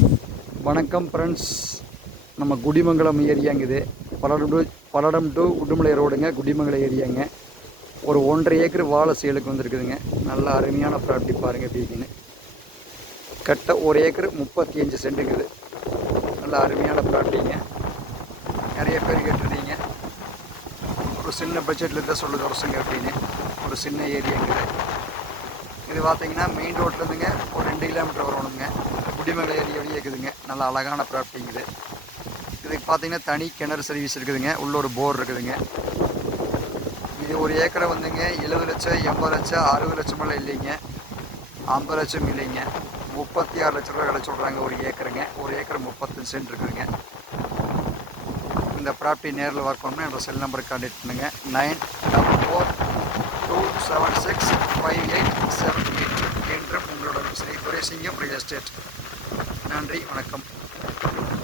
வணக்கம் ஃப்ரெண்ட்ஸ், நம்ம குடிமங்கலம் ஏரியாங்குது. பல்லடம் டு உடுமலை ரோடுங்க, குடிமங்கலம் ஏரியாங்க. ஒரு 1.5 ஏக்கர் வாழை சேலுக்கு வந்துருக்குதுங்க. நல்ல அருமையான ப்ராப்பர்ட்டி பாருங்கள் எப்படி இருக்குன்னு. கட்ட 1 ஏக்கர் 35 சென்ட்டுக்குது. நல்ல அருமையான ப்ராப்பர்ட்டிங்க. நிறைய பேர் கேட்டிருந்தீங்க, ஒரு சின்ன பட்ஜெட்டில் தான் சொல்லுது வருஷங்க அப்படின்னு. ஒரு சின்ன ஏரியாங்குது. இது பார்த்தீங்கன்னா மெயின் ரோட்லேருந்துங்க ஒரு 2 கிலோமீட்டர் வரணுங்க. குடிமங்கலம் ஏரியாவிலேயே இருக்குதுங்க. நல்ல அழகான ப்ராப்பர்ட்டிங்குது. இதுக்கு பார்த்தீங்கன்னா தனி கிணறு சர்வீஸ் இருக்குதுங்க. உள்ள ஒரு போர் இருக்குதுங்க. இது 1 ஏக்கரை வந்துங்க 70 லட்சம், 80 லட்சம், 60 லட்சமெல்லாம் இல்லைங்க. 50 லட்சம் இல்லைங்க, 36 லட்ச ரூபா கிடச்சி சொல்கிறாங்க 1 ஏக்கருங்க. 1 ஏக்கர் 35 சென்ட் இருக்குதுங்க. இந்த ப்ராப்பர்ட்டி நேரில் ஒர்க் பண்ணணும். என்னோட செல் நம்பருக்கு கான்டாக்ட் பண்ணுங்கள். 9442765878 என்ற உங்களோட ஸ்ரீ துரைசிங்கம் ரியல் எஸ்டேட். நன்றி, வணக்கம்.